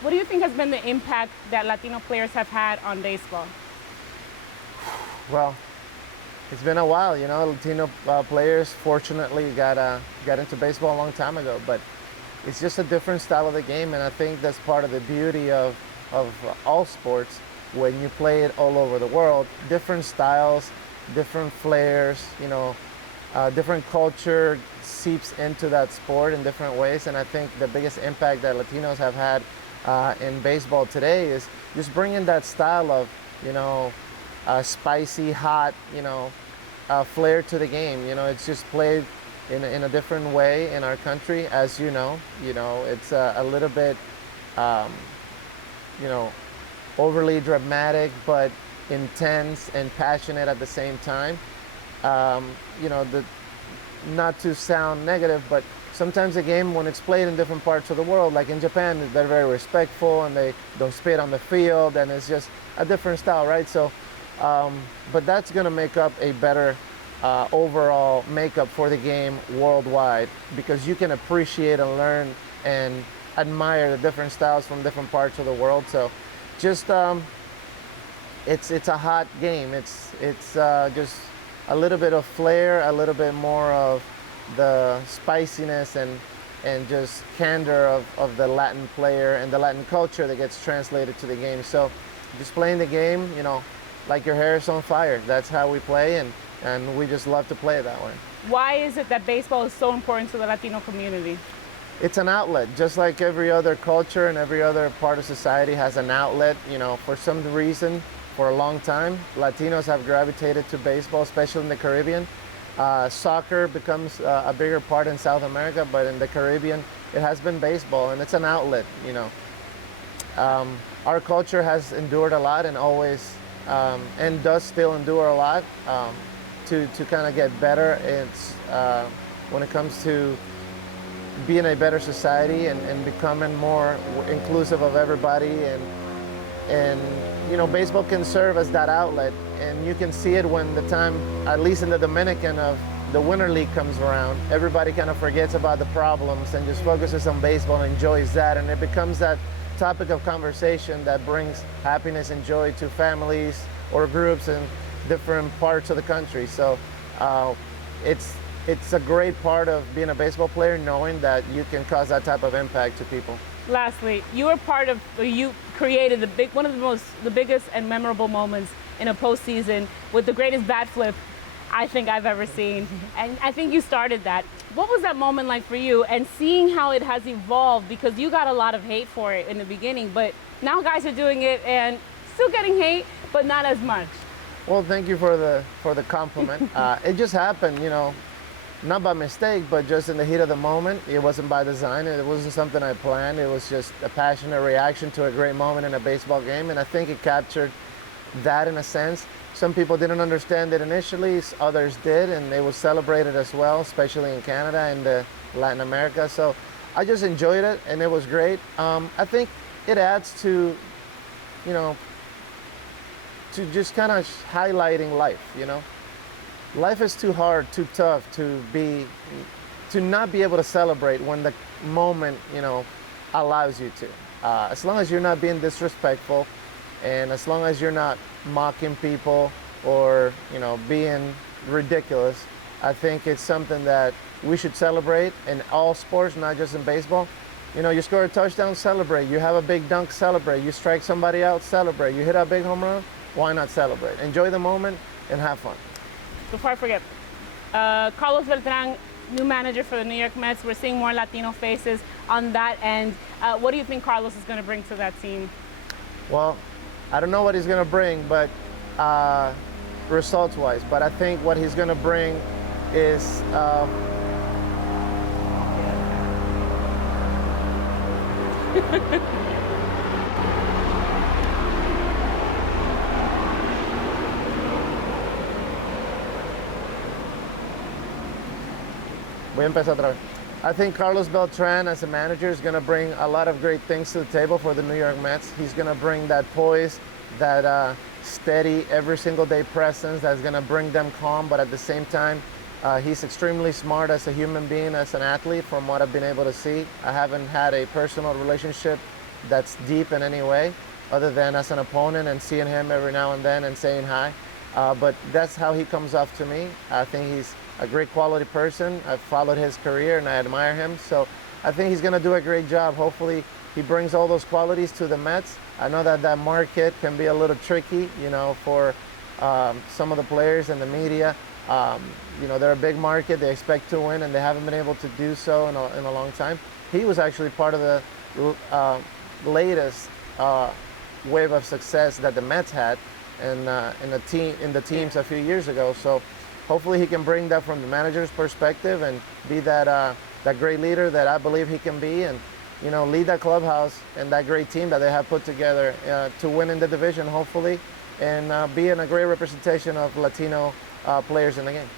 What do you think has been the impact that Latino players have had on baseball? Well, it's been a while, you know. Latino players fortunately got into baseball a long time ago, but it's just a different style of the game, and I think that's part of the beauty of all sports. When you play it all over the world, different styles, different flares, you know, different culture seeps into that sport in different ways. And I think the biggest impact that Latinos have had in baseball today is just bringing that style of, you know, spicy, hot, you know, flair to the game. You know, it's just played in a different way in our country, as you know. You know, it's a little bit, you know, overly dramatic, but intense and passionate at the same time. You know, not to sound negative, but sometimes a game, when it's played in different parts of the world, like in Japan, they're very respectful and they don't spit on the field, and it's just a different style, right? So, but that's going to make up a better overall makeup for the game worldwide, because you can appreciate and learn and admire the different styles from different parts of the world. So, just it's a hot game. It's just a little bit of flair, a little bit more of the spiciness and just candor of the Latin player and the Latin culture that gets translated to the game. So just playing the game, you know, like your hair is on fire. That's how we play, and we just love to play it that way. Why is it that baseball is so important to the Latino community? It's an outlet, just like every other culture and every other part of society has an outlet. You know, for some reason, for a long time, Latinos have gravitated to baseball, especially in the Caribbean. Soccer becomes a bigger part in South America, but in the Caribbean, it has been baseball, and it's an outlet, you know. Our culture has endured a lot and always, and does still endure a lot to kind of get better. It's when it comes to being a better society and becoming more inclusive of everybody, and you know, baseball can serve as that outlet, and you can see it when the time, at least in the Dominican, of the Winter League comes around. Everybody kind of forgets about the problems and just focuses on baseball and enjoys that, and it becomes that topic of conversation that brings happiness and joy to families or groups in different parts of the country. So it's a great part of being a baseball player, knowing that you can cause that type of impact to people. Lastly, you were part of, or you created one of the biggest and memorable moments in a postseason with the greatest bat flip I think I've ever seen. And I think you started that. What was that moment like for you, and seeing how it has evolved? Because you got a lot of hate for it in the beginning, but now guys are doing it and still getting hate, but not as much. Well, thank you for the compliment. It just happened, you know, not by mistake, but just in the heat of the moment. It wasn't by design. It wasn't something I planned. It was just a passionate reaction to a great moment in a baseball game, and I think it captured that in a sense. Some people didn't understand it initially, others did, and they will celebrate it as well, especially in Canada and Latin America. So I just enjoyed it, and it was great. I think it adds to, you know, to just kind of highlighting life, you know. Life is too hard, too tough to not be able to celebrate when the moment, you know, allows you to. As long as you're not being disrespectful, and as long as you're not mocking people or, you know, being ridiculous, I think it's something that we should celebrate in all sports, not just in baseball. You know, you score a touchdown, celebrate. You have a big dunk, celebrate. You strike somebody out, celebrate. You hit a big home run, why not celebrate? Enjoy the moment and have fun. Before I forget, Carlos Beltran, new manager for the New York Mets. We're seeing more Latino faces on that end. What do you think Carlos is going to bring to that team? Well, I don't know what he's going to bring, but results-wise. But I think what he's going to bring is Voy a empezar otra vez. I think Carlos Beltran as a manager is going to bring a lot of great things to the table for the New York Mets. He's going to bring that poise, that steady, every single day presence that's going to bring them calm, but at the same time, he's extremely smart as a human being, as an athlete, from what I've been able to see. I haven't had a personal relationship that's deep in any way, other than as an opponent and seeing him every now and then and saying hi. But that's how he comes off to me. I think he's a great quality person. I've followed his career and I admire him. So I think he's going to do a great job. Hopefully he brings all those qualities to the Mets. I know that that market can be a little tricky, you know, for some of the players and the media. You know, they're a big market. They expect to win, and they haven't been able to do so in a long time. He was actually part of the latest wave of success that the Mets had in the teams a few years ago. So hopefully he can bring that from the manager's perspective and be that great leader that I believe he can be, and you know, lead that clubhouse and that great team that they have put together to win in the division, hopefully, and be in a great representation of Latino players in the game.